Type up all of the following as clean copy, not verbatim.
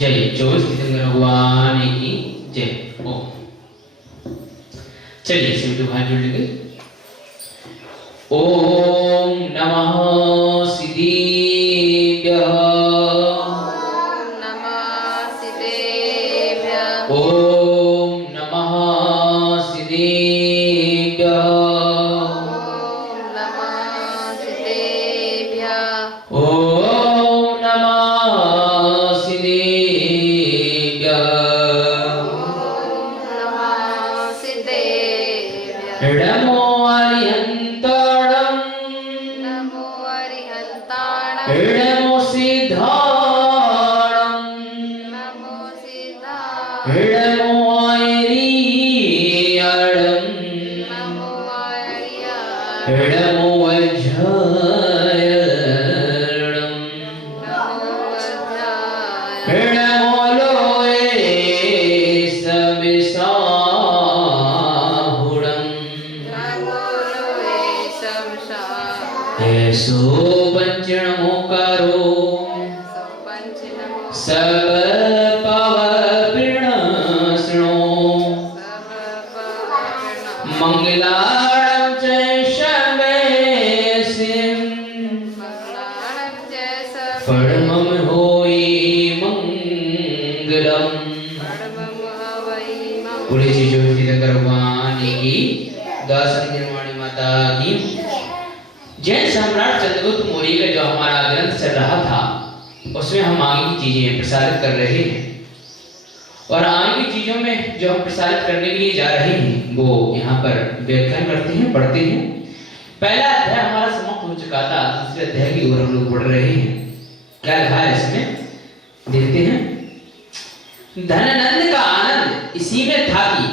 जय 24 तीर्थंकर भगवान की जय। ओ चलिए सभी लोग हाथ जोड़ लेंगे। ओम नमः सिद्धेभ्यः। ओम नमः सिद्धेभ्यः। ओम नमः सिद्धेभ्यः। ओम नमः सिद्धेभ्यः। ओम नमः सिद्धेभ्यः। ओम नमः सिद्धेभ्यः। नमो अरिहंताणं। नमो अरिहन्ताणं। नमो सिद्धाणं। नमो सिद्धाणं। नमो ऐरियणं। नमो आर्याणं। नमो अजयणं। नमो अजायणं। नमो लोये सविसाहुणं। नमो लोये शमशाय। ऐसो पंचनमोकारो पंचनमो सब पवपिर्णस्नो सर्वपवर्णं। मंगलाणं च शमेसिं मंगलाणं च सर्वं। परमं होई मंगलम्। परमं हवै मंगलम्। पूरे चीजों की भगवान की दासन निर्वाणी माता की जैन सम्राट चंद्रगुप्त मौर्य का जो हमारा ग्रंथ चल रहा था उसमें हम आगे की चीजें प्रसारित कर रहे हैं और आगे की चीजों में जो हम प्रसारित करने के लिए जा रहे हैं वो यहाँ पर व्याख्यान करते हैं, पढ़ते हैं। पहला अध्याय हमारा समाप्त हो चुका था, दूसरे अध्याय की ओर हम लोग पढ़ रहे हैं। क्या लिखा है इसमें देखते हैं। धनानंद का आनंद इसी में था कि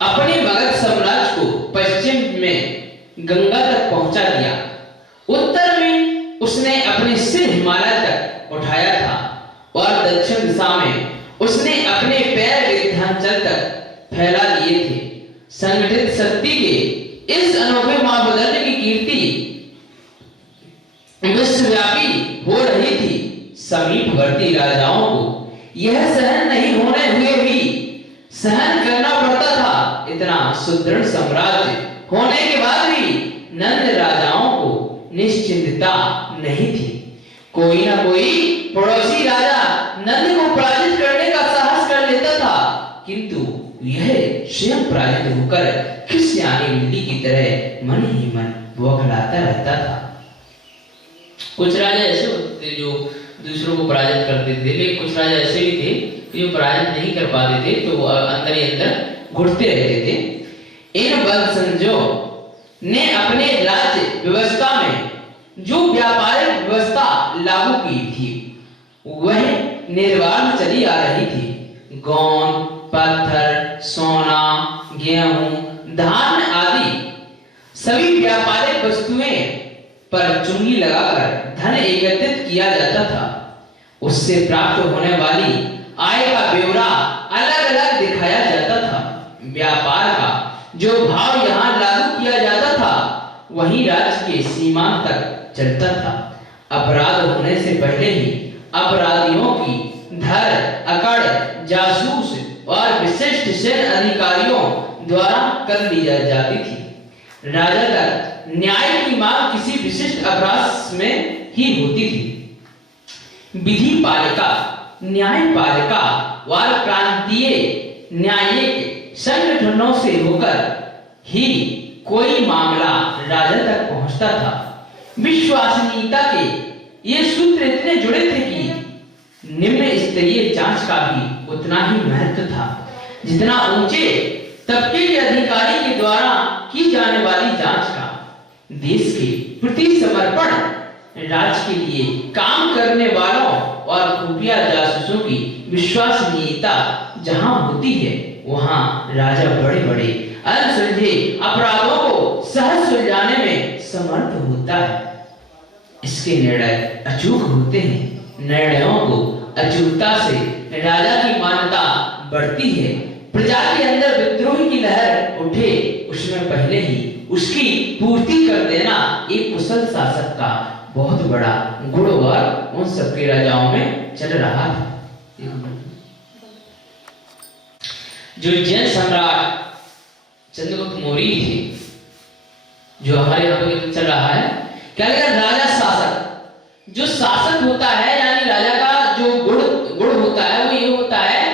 अपने मगध साम्राज्य को पश्चिम में गंगा तक पहुंचा दिया। उत्तर में उसने अपने सिर हिमालय तक उठाया था और दक्षिण दिशा में उसने अपने पैर विंध्याचल तक फैला लिए थे। संगठित शक्ति के इस अनोखे महाबदल की कीर्ति विश्वव्यापी हो रही थी। समीपवर्ती राजाओं को यह सहन नहीं होने हुए भी सहन करना पड़ता था। इतना सुदृढ़ साम्राज्य होने के बाद भी नंद राजाओं को निश्चिंतता नहीं थी। कोई ना कोई पड़ोसी राजा नंद को पराजित करने का साहस कर लेता था, किंतु यह स्वयं पराजित होकर खिसियानी बिल्ली की तरह मन ही मन बौखलाता रहता था। कुछ राजा ऐसे होते थे जो दूसरों को पराजित करते थे, लेकिन कुछ राजा ऐसे भी थे कि जो पराजित नहीं कर पाते थे तो वो अंदर ही अंदर घुटते रहते थे। इन बलसंजों ने अपने राज्य व्यवस्था में जो व्यापारिक व्यवस्था लागू की थी वह निर्बाध चली आ रही थी। गोंद, पत्थर, सोना, गेहूं, धान आदि सभी व्यापारिक वस्तुएं पर चुंगी लगाकर धन एकत्रित किया जाता था। उससे प्राप्त होने वाली आय का ब्यौरा अलग अलग दिखाया जाता था। व्यापार का जो भाव यहाँ लागू किया जाता था वही राज्य के सीमांत तक चलता था। अपराध होने से पहले ही अपराधियों की धर, अकड़, जासूस और विशिष्ट सैन्य अधिकारियों द्वारा कर ली जाती थी। राजा तक न्याय की मांग किसी विशिष्ट अपराध में ही होती थी। विधि पालिका, न्यायपालिका और प्रांतीय न्यायिक संगठनों से होकर ही कोई मामला राजा तक पहुंचता था। विश्वसनीयता के ये सूत्र इतने जुड़े थे कि निम्न स्तरीय जांच का भी उतना ही महत्व था जितना ऊंचे तबके के अधिकारी के द्वारा की जाने वाली जांच का। देश के प्रति समर्पण, राज्य के लिए काम करने वालों और खुफिया जासूसों की विश्वसनीयता जहां होती है वहां राजा बड़े बड़े अनसुलझे अपराधों को सहज सुलझाने में समर्थ होता है। इसके निर्णय अचूक होते हैं। निर्णयों को अचूकता से राजा की मान्यता बढ़ती है। प्रजा के अंदर विद्रोह की लहर उठे उसमें पहले ही उसकी पूर्ति कर देना एक कुशल शासक का बहुत बड़ा गुण और उन सबके राजाओं में चल रहा था। जो जैन सम्राट चंद्रगुप्त मौर्य थे, जो हमारे यहाँ पे चल रहा है, क्या कहते हैं, राजा शासक। जो शासक होता है यानी राजा का जो गुण होता है वो ये होता है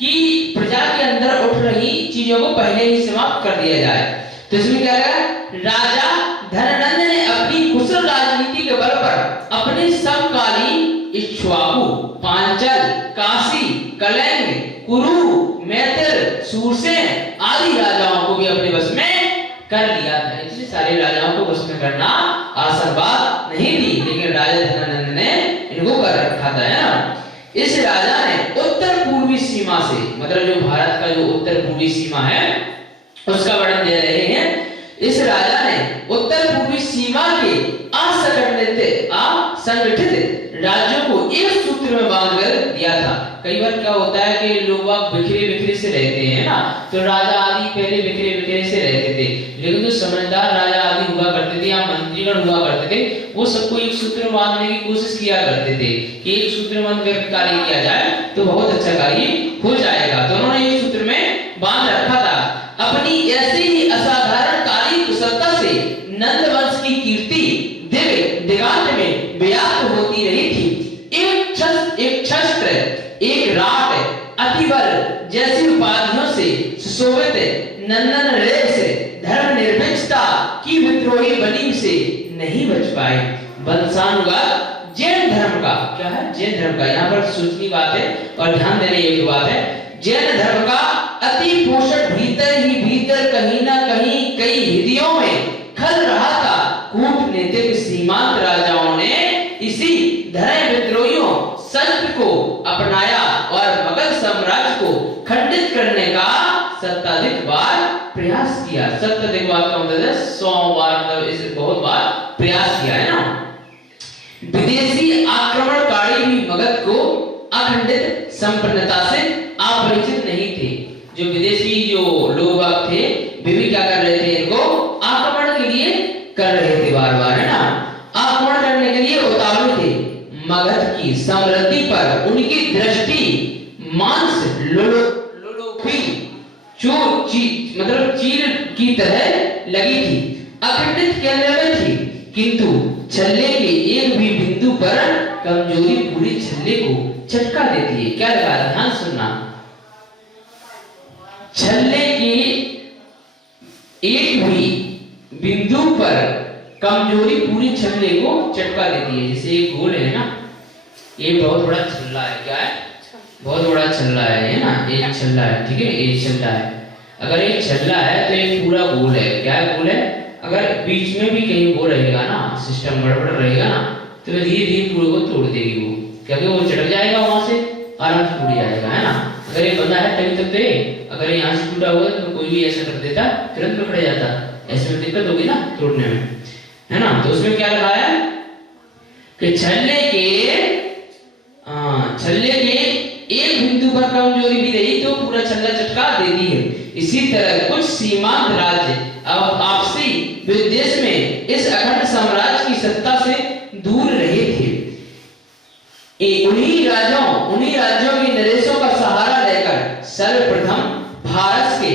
कि प्रजा के अंदर उठ रही चीजों को पहले ही समाप्त कर दिया जाए। तो इसमें क्या है, राजा धनानंद ने अपनी कुशल राजनीति के बल पर अपने समकालीन इक्ष्वाकु, पांचल, काशी, कलिंग, कुरु, मैतिर, शूरसेन आदि राजाओं को भी अपने वश में कर लिया था। इसलिए सारे राजाओं को वश में करना आसान बात नहीं थी, लेकिन राजा धनानंद ने इनको कर रखा था, है ना। इस राजा ने उत्तर पूर्वी सीमा से, मतलब जो भारत का जो उत्तर पूर्वी सीमा है उसका वर्णन दे रहे हैं। इस राजा ने उत्तर पूर्वी सीमा के असंगठित राज्यों को एक सूत्र में बांधकर दिया था। कई बार क्या होता है कि लोग बिखरे बिखरे से रहते हैं ना, तो राजा आदि पहले बिखरे बिखरे से रहते थे, लेकिन जो समझदार राजा आदि हुआ करते थे या मंत्रीगण हुआ करते थे, वो सबको एक सूत्र में बांधने की कोशिश किया करते थे कि एक सूत्र में बांधकर कार्य किया जाए तो बहुत अच्छा कार्य हो जाएगा। तो उन्होंने एक सूत्र में बांध रखा था। अपनी ऐसी ही असाधारण कार्य कुशलता से नंद वंश की कीर्ति दिव्य दिगांत में व्याप्त होती रही थी। एक छत्र, एक राट, अतिबल जैसी उपाधियों से सुशोभित नंदन रेस धर्मनिरपेक्षता की विद्रोही बनी से नहीं बच पाए। वंशानुगत जैन धर्म का, क्या है, जैन धर्म का, यहाँ पर सोचनी बात है और ध्यान देने योग्य बात है। जैन धर्म का अति पोषण भीतर ही भीतर कहीं ना कहीं कई हृदयों में खल रहा था। कूटनीतिक सीमांत राजाओं ने इसी धर्म विद्रोहियों संत को अपनाया और मगध साम्राज्य को खंडित करने का सत्ताधिक बार प्रयास किया। सत्ताधिक बार का मतलब 100 बार, मतलब इसे बहुत बार प्रयास किया, है ना। विदेशी आक्रमणकारी भी मगध को अखंडित संपन्नता से अपरिचित नहीं थे। जो विदेशी जो लोग थे वे भी क्या कर रहे थे, इनको आक्रमण के लिए कर रहे थे, बार बार, है ना, आक्रमण करने के लिए उतावले थे। मगध की समृद्धि पर उनकी दृष्टि मांस लोलोपी मतलब चील की तरह लगी थी, अखंडित केंद्र में थी, किंतु छल्ले के एक भी बिंदु पर कमजोरी पूरी छल्ले को झटका देती है। क्या लगा, ध्यान सुनना, छल्ले के एक भी बिंदु पर कमजोरी पूरी छल्ले को झटका देती है। जैसे एक गोल है ना, ये बहुत बड़ा छल्ला है, क्या है, बहुत बड़ा छल्ला है ना, एक छल्ला है, ठीक है, एक छल्ला है। अगर एक छल्ला है तो एक पूरा गोल है, क्या है, गोल है। अगर बीच में भी कहीं वो रहेगा ना, सिस्टम गड़बड़ रहेगा ना, तो धीरे धीरे पूरे को तोड़ देगी वो, क्योंकि वो चढ़ जाएगा वहां से, आराम से टूट जाएगा, है ना। अगर ये बंदा है तभी तक तो, अगर यहाँ से टूटा हुआ तो कोई भी ऐसा कर देता, तुरंत पकड़ जाता, ऐसे में दिक्कत होगी ना तोड़ने में, है ना। तो उसमें क्या लिखा है कि छल्ले के एक बिंदु पर कमजोरी भी रही तो पूरा छल्ला झटका देती है। इसी तरह कुछ सीमांत राज्य अब आपसी विद्वेष में इस अखंड साम्राज्य की सत्ता से दूर रहे थे। उन्हीं राज्यों के नरेशों का सहारा लेकर सर्वप्रथम भारत के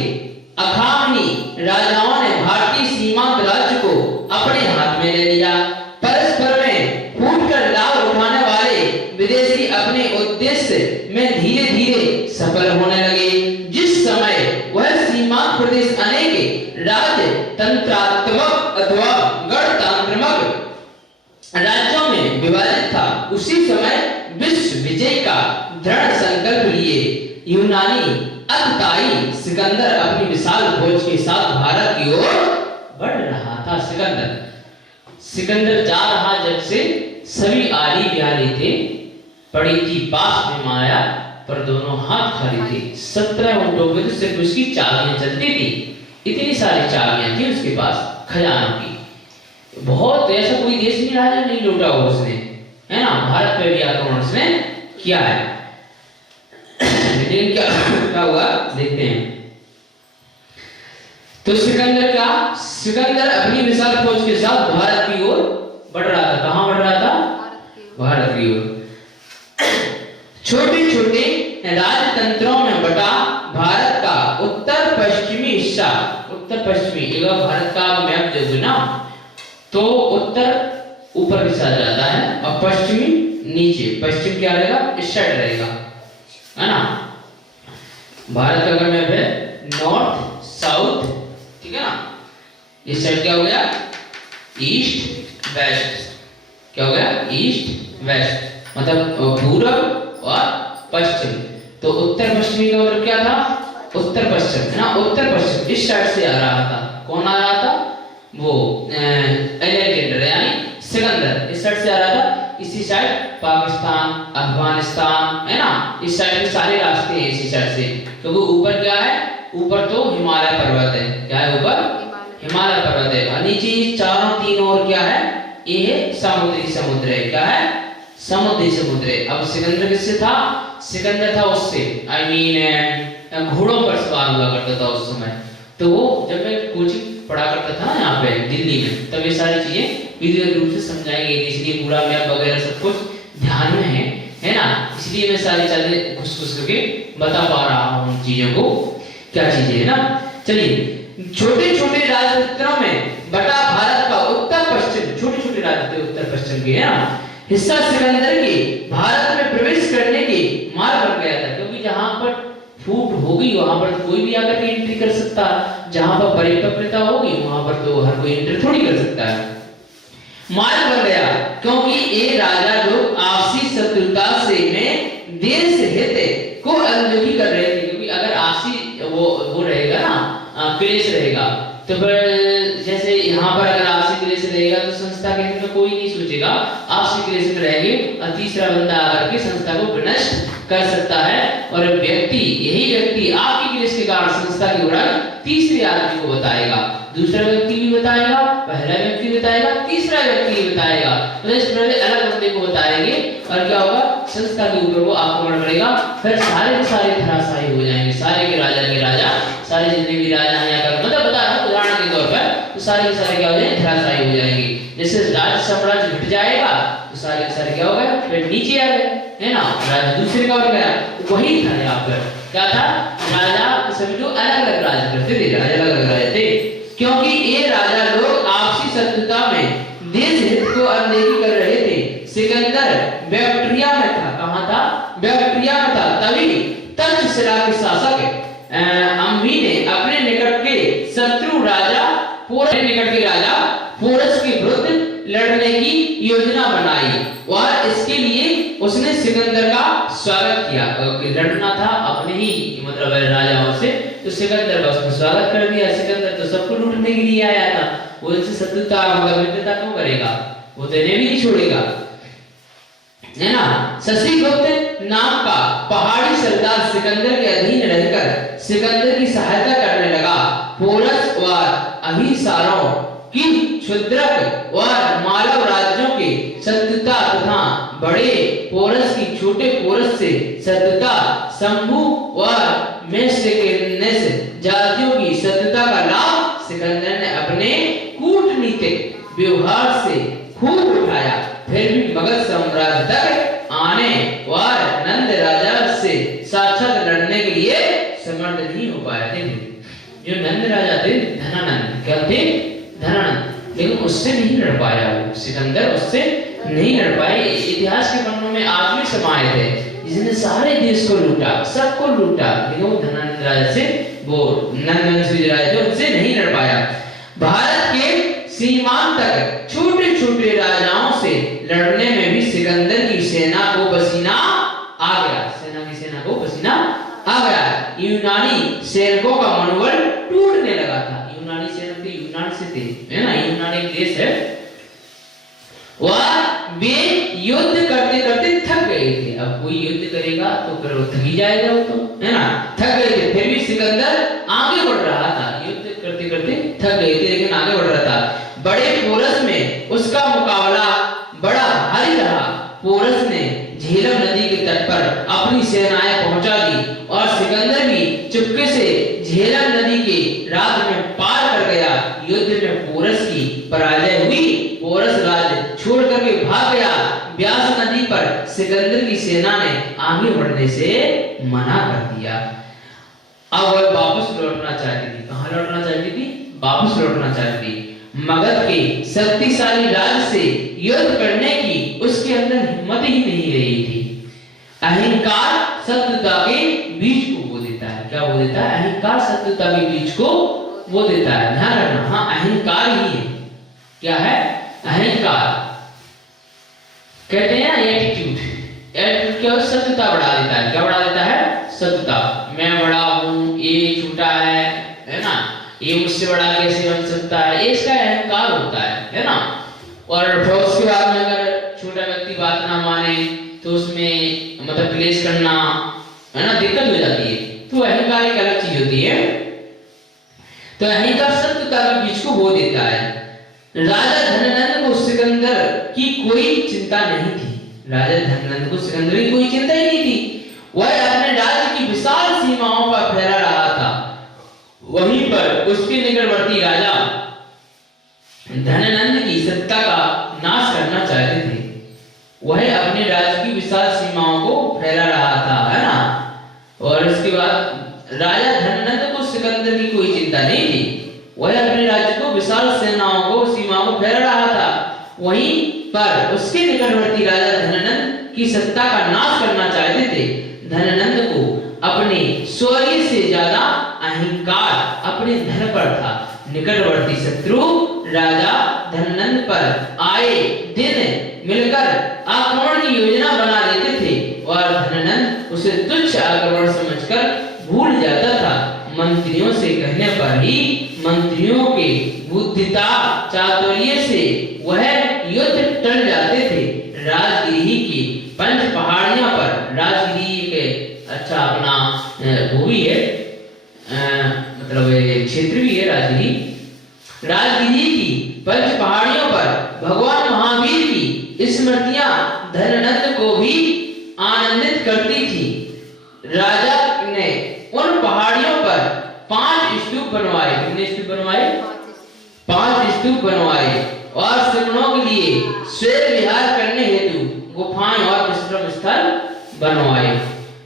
अखामनी राजाओं ने भारतीय सीमांत राज्य को अपने हाथ में ले लिया। परस्पर में फूटकर लाभ उठाने वाले विदेशी अपने उद्देश्य में धीरे धीरे सफल होने लगे। जिस समय वह सीमांत प्रदेश अनेक राजतंत्रात्मक अथवा गणतंत्रात्मक राज्यों में विभाजित था, उसी समय विश्व विजय का दृढ़ संकल्प लिए यूनानी अतताई सिकंदर अपनी विशाल फौज के साथ भारत की ओर बढ़ रहा था। सिकंदर जा रहा जब से सभी आली बिहारी थे, पड़ी थी पास में माया पर दोनों हाथ खाली थे। 17 ऊंटों में तो सिर्फ उसकी चाबियां चलती थी, इतनी सारी चाबियां थी उसके पास खजानों की। बहुत ऐसा कोई देश नहीं राजा नहीं लूटा हो उसने, है ना। भारत पे भी आक्रमण उसने किया है, लेकिन क्या हुआ देखते हैं। तो सिकंदर अपनी विशाल फौज के साथ भारत की ओर बढ़ रहा था। कहां बढ़ रहा था? भारत की ओर। छोटे छोटे राजतंत्रों में बटा भारत का उत्तर पश्चिमी हिस्सा, उत्तर पश्चिमी, ये भारत का मैप जो है ना, तो उत्तर ऊपर की साइड जाता है और पश्चिमी नीचे, पश्चिम क्या रहेगा, इस साइड रहेगा, है ना। भारत का अगर मैप है नॉर्थ साउथ, ठीक है ना, इस साइड क्या हो गया, ईस्ट वेस्ट, क्या हो गया, ईस्ट वेस्ट, मतलब पूरब और पश्चिम। तो उत्तर पश्चिमी का मतलब क्या था, उत्तर पश्चिम, है ना, उत्तर पश्चिम इस साइड से आ रहा था, कौन आ रहा था, वो अलेक्जेंडर यानी सिकंदर इस साइड से आ रहा था, इसी साइड पाकिस्तान, अफगानिस्तान, है ना, इस साइड के सारे रास्ते हैं इसी साइड से, क्योंकि ऊपर क्या है, ऊपर तो हिमालय पर्वत है, क्या है ऊपर, हिमालय पर्वत है, और नीचे चारों तीन और क्या है, ये समुद्री समुद्र है, क्या है, समुद्री समुद्र है। अब सिकंदर किससे था, सिकंदर था उससे, आई मीन घोड़ों पर सवार हुआ करता था उस समय। तो वो जब मैं कोचिंग पढ़ा करता था ना यहाँ पे दिल्ली में, तब ये सारी चीजें विधिवत रूप से समझाई गई थी, इसलिए पूरा मैप वगैरह सब कुछ ध्यान में है ना, इसलिए मैं सारी चीजें घुस घुस करके बता पा रहा हूँ उन चीजों को, क्या चीजें है ना। चलिए, छोटे छोटे राजतंत्रों में बटा भारत का उत्तर पश्चिम, छोटे छोटे राज्य उत्तर पश्चिम के, है ना, हिस्सा सिकंदर के भारत में प्रवेश करने के मार्ग बन गया था, क्योंकि जहां पर फूट होगी वहां पर कोई भी आकर के एंट्री कर सकता, जहां पर परिपक्वता होगी वहां पर तो हर कोई एंट्री थोड़ी कर सकता है, मार्ग बन गया, क्योंकि ये राजा लोग आपसी शत्रुता से में देश हित को अनदेखी कर रहे थे, क्योंकि अगर आपसी वो रहेगा ना, क्लेश रहेगा, तो फिर जैसे यहाँ पर अगर आपसी क्लेश रहेगा तो संस्था के हित में कोई नहीं सोचेगा, आपसी क्लेश में रहेंगे और तीसरा बंदा आकर के संस्था को विनष्ट कर सकता है, और यही व्यक्ति आपकी क्लेश के कारण संस्था की बुराई तीसरे आदमी को बताएगा, दूसरा व्यक्ति भी बताएगा, पहला व्यक्ति बताएगा, तीसरा व्यक्ति भी बताएगा, मतलब इस तरह अलग बंदे को बताएंगे, और क्या होगा, संस्था के ऊपर वो आक्रमण करेगा, फिर सारे के सारे धराशायी हो जाएंगे, सारे के राजा, सारे जितने भी राजा हैं, अगर मतलब बता रहा हूं उदाहरण के तौर पर, तो सारे के सारे क्या हो जाएंगे, धराशायी हो जाएंगे। जैसे राज साम्राज्य घट जाएगा तो सारे के सारे क्या हो गए, फिर नीचे आ गए, है ना, राज दूसरे का हो गया, वही था यहाँ पर क्या था, राजा सभी लोग अलग अलग राज करते थे, राजा अलग अलग राजा थे, क्योंकि ये राजा लोग आपसी शत्रुता में देश हित को अनदेखी कर रहे थे। सिकंदर बैक्ट्रिया में था, कहां था, बैक्ट्रिया में था, तभी तक्षशिला के शासक अम्मी ने अपने निकट के शत्रु राजा पोरस के विरुद्ध लड़ने की योजना बनाई, और इसके लिए उसने सिकंदर का स्वागत किया, लड़ना था अपने ही मतलब राजाओं से, तो सिकंदर का उसने स्वागत कर दिया। सिकंदर तो सबको लूटने के लिए आया था, वो इनसे शत्रुता मतलब मित्रता क्यों करेगा, वो तो इन्हें भी नहीं छोड़ेगा, है ना। शशिगुप्त नाम का पहाड़ी सरदार सिकंदर के अधीन रहकर सिकंदर की सहायता करने लगा। पोरस और अभिसारों की क्षुद्रक और मालव राज्यों के शत्रुता तथा बड़े पोरस की छोटे पोरस से शत्रुता, शंभु और मेसकेनेस जातियों की शत्रुता का लाभ सिकंदर ने अपने कूटनीतिक व्यवहार से खूब उठाया, फिर भी मगध साम्राज्य तक आने और नंद राजा से साक्षात लड़ने के लिए समर्थ नहीं हो पाया थे। जो नंद राजा थे, धनानंद, क्या थे, धनानंद, लेकिन उससे नहीं लड़ पाया वो सिकंदर, उससे नहीं लड़ पाए। इतिहास के पन्नों में आज भी समाये थे जिसने सारे देश को लूटा, सबको लूटा, लेकिन वो धनानंद राजा से, वो नंद राजा थे, उससे नहीं लड़ पाया। भारत के सीमांत तक छोटे छोटे राजाओं से लड़ने में भी सिकंदर की सेना को पसीना आ गया, सेना को पसीना आ गया। यूनानी सैनिकों का मनोबल टूटने लगा था। यूनानी सैनिक यूनान से थे, है ना, यूनान एक देश है, वह वे युद्ध करते करते थक गए थे। अब कोई युद्ध करेगा तो फिर वो थक ही जाएगा, वो तो, है ना, थक गए थे, फिर भी सिकंदर आगे बढ़ रहा था, युद्ध करते करते थक गए थे लेकिन आगे बढ़ रहा था। बड़े पोरस में उसका मुकाबला बड़ा भारी रहा। पोरस ने झेलम नदी के तट पर अपनी सेनाएं पहुंचा दी और सिकंदर भी चुपके से झेलम नदी के रात में पार कर गया। युद्ध में पोरस की पराजय हुई, पोरस राज्य छोड़ करके भाग गया। ब्यास नदी पर सिकंदर की सेना ने आगे बढ़ने से मना कर दिया। अब वह वापस लौटना चाहती थी। कहाँ लौटना चाहती थी? वापस लौटना चाहती थी। मगध के शक्तिशाली राज से युद्ध करने की उसके अंदर हिम्मत ही नहीं रही थी। अहंकार शत्रुता के बीज को बो देता है। क्या बो देता है? अहंकार शत्रुता के बीज को बो देता है। ध्यान रखना, हाँ अहंकार ही है। क्या है? अहंकार। कहते हैं ना एटीट्यूड। एटीट्यूड क्या? शत्रुता बढ़ा देता है। क्या बढ़ा देता है? शत्रुता। मैं बड़ा हूँ, ये छोटा है ना, ये मुझसे बड़ा कैसे बन सकता है, ये इसका अहंकार होता है ना। और फिर उसके बाद में अगर छोटा व्यक्ति बात ना माने तो उसमें मतलब क्लेश करना है ना, दिक्कत हो जाती है। तो अहंकार एक अलग चीज होती है। तो अहंकार शत्रुता के बीज को बो देता है। राजा धननंद को सिकंदर की कोई चिंता नहीं थी। राजा धननंद को सिकंदर की कोई चिंता ही नहीं थी। वह अपने राज्य की विशाल सीमाओं पर फैला रहा था। वहीं पर उसके निकटवर्ती राजा धननंद की सत्ता का नाश करना चाहते थे। वह अपने राज्य की विशाल सीमाओं को फैला रहा था, है ना। और उसके बाद राजा धननंद को सिकंदर की कोई चिंता नहीं थी। वह अपने राज्य को विशाल सेनाओं को सीमाओं को फैला रहा था। वहीं पर उसके निकटवर्ती राजा धननंद की सत्ता का नाश करना चाहते थे। धननंद को अपने शौर्य से ज्यादा अहंकार अपने धन पर था। निकटवर्ती शत्रु राजा धननंद पर आए दिन मिलकर आक्रमण की योजना बना लेते थे और धननंद उसे तुच्छ आक्रमण समझकर भूल जाता था। मंत्रियों से कहने पर ही मंत्रियों के बुद्धिता चातुर्य से वह युद्ध टल जाते थे। राजगिरी की पंच पहाड़ियों पर, राजगिरी के अच्छा अपना वो भी है, मतलब क्षेत्र भी है राजगिरी। राजगिरी की पंच पहाड़ियों पर भगवान महावीर की स्मृतियां धननंद को भी आनंदित करती थी। राजा ने उन पहाड़ियों पर 5 स्तूप बनवाए। कितने स्तूप बनवाए? 5 स्तूप बनवाए और सिमरों के लिए स्वेर विहार करने हेतु गुफाएं और विश्राम स्थल बनवाए।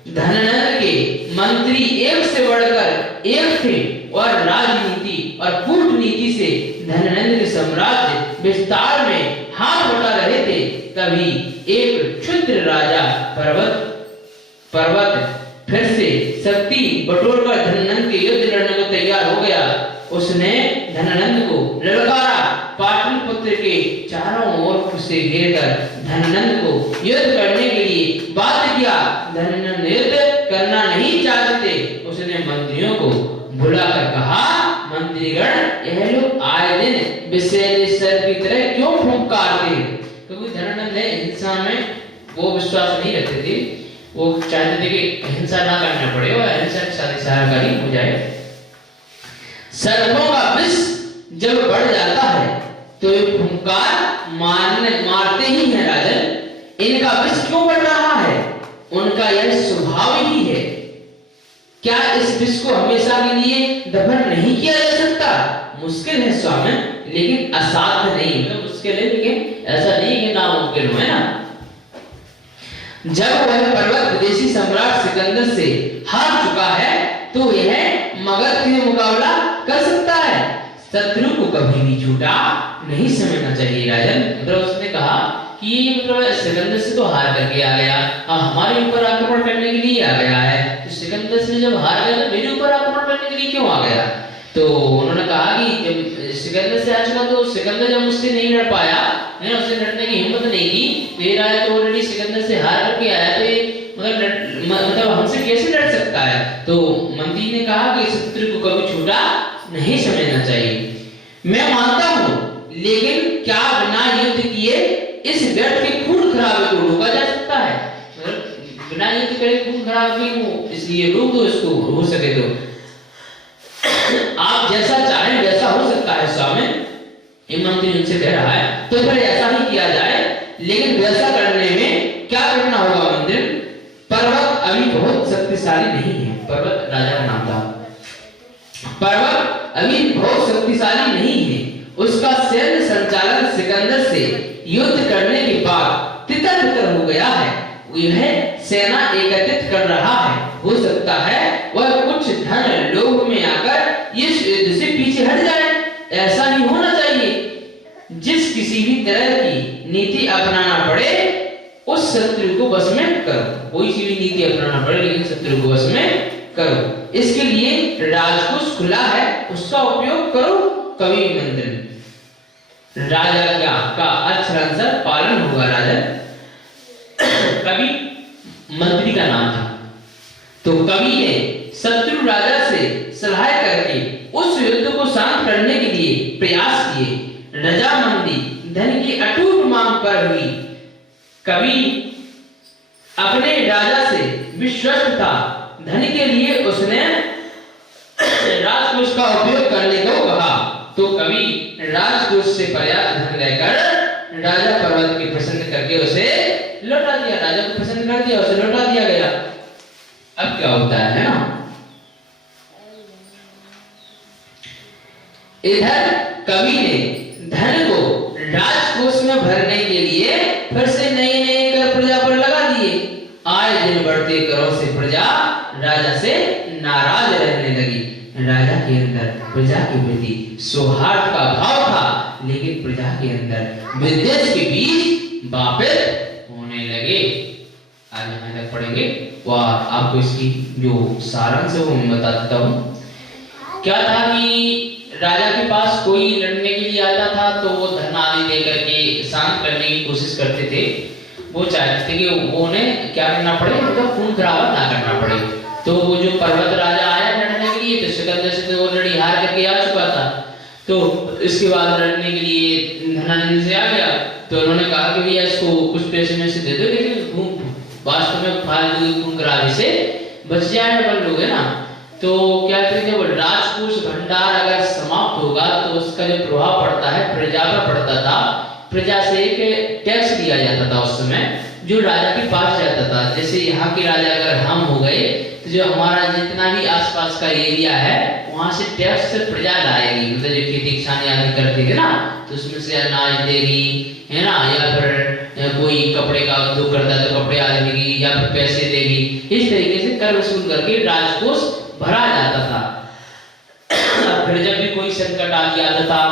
धननंद के मंत्री एक से बढ़कर एक थे और राजनीति और कूटनीति से धननंद के साम्राज्य विस्तार में हाथ बटा रहे थे। तभी एक क्षुद्र राजा पर्वत फिर से शक्ति बटोरकर धननंद के युद्ध लड़ने को तैयार हो गया। उसने धननंद को ललकारा। पाटलिपुत्र के चारों ओर से घेरकर धननंद को युद्ध करने के लिए बाध्य किया। धननंद युद्ध करना नहीं चाहते थे। उसने मंत्रियों को बुलाकर कहा, मंत्रीगण यह लोग आए दिन विषैले सर्प की तरह क्यों फुंकारते हैं? क्योंकि धननंद ने हिंसा में वो विश्वास नहीं रखते थे। वो चाहते थे कि हिंसा ना करना पड़े और अहिंसा के साथ सहायकारी हो जाए। सर्पों का विष जब बढ़ जाता है तो ये फुंकार मारते ही हैं राजन। इनका विष क्यों बढ़ रहा है? उनका यह स्वभाव ही है। क्या इस विष को हमेशा के लिए दफन नहीं किया जा सकता? मुश्किल है स्वामी, लेकिन असाध्य नहीं। मतलब मुश्किल है लेकिन ऐसा नहीं कि नामुमकिन हो, है ना। जब वह पर्वत विदेशी सम्राट सिकंदर से हार चुका है तो यह मगध से मुकाबला कर सकता है। शत्रु को कभी भी झूठा नहीं समझना चाहिए राजन। मतलब उसने कहा कि मतलब सिकंदर से तो हार करके आ गया, अब हमारे ऊपर आक्रमण करने के लिए आ गया है। तो सिकंदर से जब हार गया तो मेरे ऊपर आक्रमण करने के लिए क्यों आ गया? तो उन्होंने कहा कि जब सिकंदर से आ चुका तो सिकंदर जब मुझसे नहीं लड़ पाया है ना, उसने लड़ने की हिम्मत नहीं की, मेरा है तो ऑलरेडी सिकंदर से हार करके आया, तो ये मतलब हमसे कैसे लड़ सकता है? तो मंत्री ने कहा कि शत्रु को कभी छोटा नहीं समझना चाहिए। मैं मानता हूँ, लेकिन क्या बिना युद्ध किए इस व्यर्थ के खून खराबे को रोका जा सकता है? बिना युद्ध करे खून खराबे को इसलिए रोक दो इसको, हो सके तो। आप जैसा चाहें वैसा हो सकता है स्वामी, ये मंत्री उनसे कह रहा है। तो फिर ऐसा ही किया जाए, लेकिन वैसा करने में क्या करना होगा मंत्री? पर्वत अभी बहुत शक्तिशाली नहीं है। पर्वत राजा का नाम था। पर्वत अभी बहुत शक्तिशाली नहीं है। उसका सैन्य संचालन सिकंदर से युद्ध करने के बाद तितर-बितर हो गया है। यह सेना एकत्रित कर रहा है हो सकता है वह कुछ धन लोभ में आकर इस युद्ध से पीछे हट जाए। ऐसा नहीं होना चाहिए। जिस किसी भी तरह की नीति अपनाना पड़े उस शत्रु को वश में करो। कोई सी भी नीति अपनाना पड़े लेकिन शत्रु को वश में करो। इसके लिए राजकोष खुला है, उसका उपयोग करो। कवि मंत्री राजा क्या का अक्षरांशर पालन होगा। राजा कवि मंत्री का नाम था, तो कवि ने शत्रु राजा से सलाह करके उस युद्ध को शांत करने के लिए प्रयास किए। रजामंदी धन की अटूट मांग पर हुई। कवि अपने राजा से विश्वस्त था। धन के लिए उसने राजकोष का उपयोग करने को कहा, तो कवि राजकोष से पर्याप्त धन लेकर राजा पर्वत की पसंद करके उसे लौटा दिया। राजा को पसंद कर दिया, उसे लौटा दिया गया। अब क्या होता है ना, इधर कवि ने धन को राजकोष में भरने के लिए फिर से नए नए कर प्रजा पर लगा दिए। आए दिन बढ़ते करों से प्रजा राजा से नाराज रहने लगी। राजा के अंदर प्रजा के प्रति सौहार्द का भाव था, लेकिन प्रजा के अंदर विद्वेष के बीज वापित होने लगे। आज यहाँ तक पढ़ेंगे और आपको इसकी जो सारांश है वो मैं बता देता हूँ। क्या था कि राजा के पास कोई लड़ने के लिए आता था तो वो धन आदि देकर के शांत करने की कोशिश करते थे। वो चाहते थे कि उन्हें क्या करना पड़े, मतलब खून खराबा ना करना पड़े। तो वो जो पर्वत राजा आया लड़ने के लिए, तो सिकंदर से तो ऑलरेडी हार करके आ चुका था, तो इसके बाद लड़ने के लिए धनानंद से आ गया। तो उन्होंने कहा कि भैया इसको कुछ पैसे में से दे दो, लेकिन वास्तव में फालतू खून खराबे से बच जाए अपन लोग, है ना। तो क्या कहते हैं, वो राजकोष भंडार अगर समाप्त होगा तो उसका जो प्रभाव पड़ता है प्रजा पर पड़ता था। प्रजा से एक टैक्स लिया जाता था उस समय, जो राजा के पास जाता था। जैसे यहाँ के राजा अगर हम हो गए तो जो हमारा जितना भी आसपास का एरिया है वहां से टैक्स प्रजा लाएगी। मतलब जो खेती किसानी आदि करते थे ना, तो उसमें से अनाज देगी, है ना, या फिर कोई कपड़े का उद्योग करता है तो कपड़े आदि देगी या फिर पैसे देगी। इस तरीके से कर वसूल करके राजकोष भरा जाता था। फिर जब भी कोई संकट आदि आता था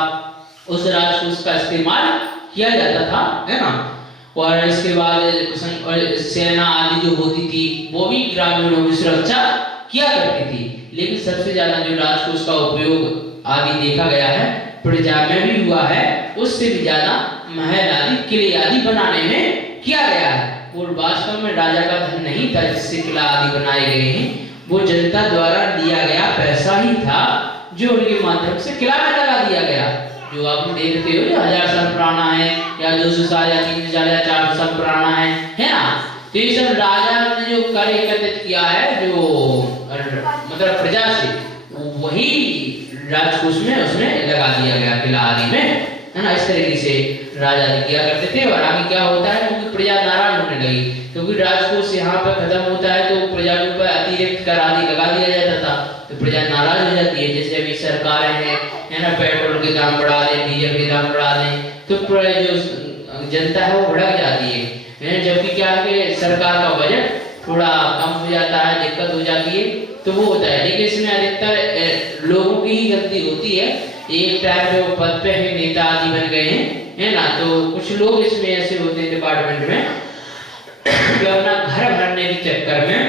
उस राजकोष का इस्तेमाल किया जाता था, है ना। और इसके बाद सेना आदि जो होती थी वो भी ग्रामीणों की सुरक्षा किया करती थी। लेकिन सबसे ज्यादा जो राजकोष का उपयोग आदि देखा गया है प्रजा में भी हुआ है, उससे भी ज्यादा महल आदि किले आदि बनाने में किया गया है। और वास्तव में राजा का धन नहीं था जिससे किला आदि बनाए गए हैं, वो जनता द्वारा दिया गया पैसा ही था जो उनके माध्यम से किला में लगा दिया गया। जो आप देखते हो जो 1000 साल पुराना है या 200 साल या 300 साल या 400 साल पुराना है ना। तो ये सब राजा ने जो कर एकत्रित किया है जो मतलब प्रजा से, वही राजकोष में उसमें लगा दिया गया किला आदि में, है ना। इस तरीके से राजा किया करते थे। और आगे क्या होता है, क्योंकि प्रजा नाराज होने लगी, क्योंकि राजकोष यहाँ पर खत्म होता है तो प्रजा के ऊपर अतिरिक्त कर आदि लगा दिया जाता था, तो प्रजा नाराज हो जाती है। जैसे अभी सरकारें हैं, है ना, पेट्रोल के दाम बढ़ा दें, डीजल के दाम बढ़ा दें, तो जो जनता है वो भड़क जाती है। जबकि क्या है कि सरकार का बजट थोड़ा कम हो जाता है, दिक्कत हो जाती है, तो वो होता है। लेकिन इसमें अधिकतर लोगों की ही गलती होती है। एक टाइम पे वो पद पे है, नेता आदि बन गए हैं, है ना, तो कुछ लोग इसमें ऐसे होते हैं डिपार्टमेंट में कि अपना घर भरने के चक्कर में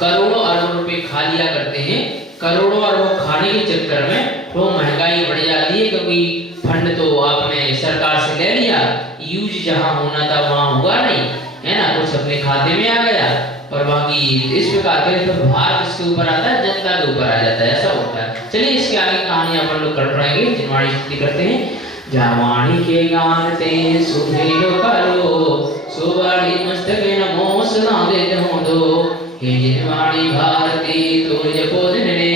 करोड़ों अरबों रुपए खा लिया करते हैं। करोड़ों अरबों खाने के चक्कर में वो महंगाई बढ़ जाती है, क्योंकि फंड तो आपने सरकार से ले लिया, यूज जहां होना था वहां हुआ नहीं, है ना, कुछ अपने खाते में आ गया, और बाकी इस प्रकार के भार किसके ऊपर आता है, जनता के ऊपर आ जाता है, ऐसा होता है। चलिए इसके आगे कहानी अपन लोग कर पड़ेंगे। जिनवाणी स्तुति करते हैं। जावाणी के गानते सुधेलो करो, सुवाड़ी मस्तक नमो सदा दे दो, हे जिनवाणी भारती तो जपो दिन ने